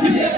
Yeah.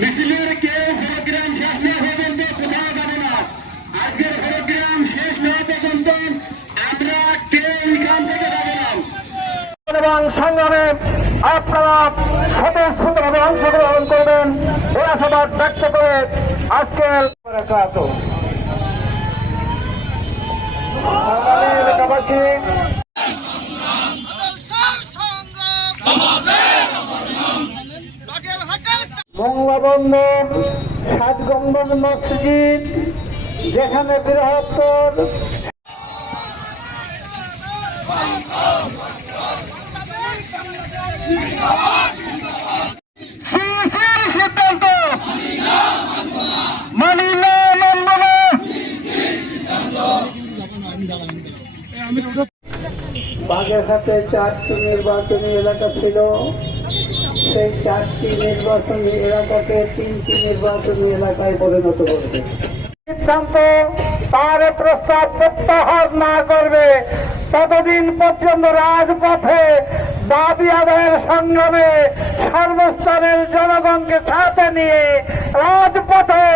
মিছিলের কেউ শেষ না পর্যন্ত কোথাও যাবে না। আজকের প্রোগ্রাম শেষ না পর্যন্ত আমরা কেউ এখান থেকে যাব না। এবং সংগ্রামে আপনারা স্বতঃস্ফূর্তভাবে অংশগ্রহণ করবেন এই আশাবাদ ব্যক্ত করে আজকের এলাকাবাসী মঙ্গলবন্ধ সাত গম্বর মসজিদ যেখানে বৃহত্তর বাগেরহাটে চারটি নির্বাচনী এলাকা ছিল। সেই চারটি নির্বাচনী এলাকাকে তিনটি নির্বাচনী এলাকায় পরিণত করবে সিদ্ধান্ত তার প্রস্তাব প্রত্যাহার না করবে, ততদিন পর্যন্ত রাজপথে দাবি আদায়ের সংগ্রামে সর্বস্তরের জনগণকে সাথে নিয়ে রাজপথে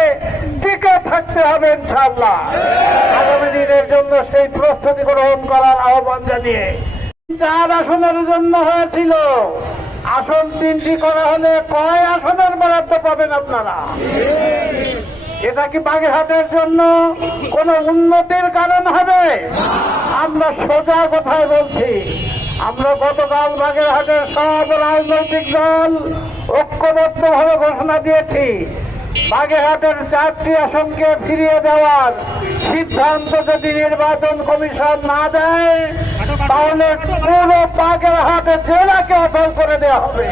টিকে থাকতে হবে ইনশাল্লাহ আগামী দিনের জন্য সেই প্রস্তুতি গ্রহণ করার আহ্বান জানিয়ে। চার আসনের জন্য হয়েছিল। আসন তিনটি করা হলে কয় আসনের বরাদ্দ পাবেন আপনারা? এটা কি বাগেরহাটের জন্য কোন উন্নতির কারণ হবে? আমরা সোজা কথায় বলছি, আমরা গতকাল বাগেরহাটের সব রাজনৈতিক দল ঐক্যবদ্ধ ভাবে ঘোষণা দিয়েছি। বাগেরহাটের চারটি আসনকে ফিরিয়ে দেওয়ার সিদ্ধান্ত যদি নির্বাচন কমিশন না দেয়, তাহলে পুরো বাগেরহাটের জেলাকে অচল করে দেওয়া হবে।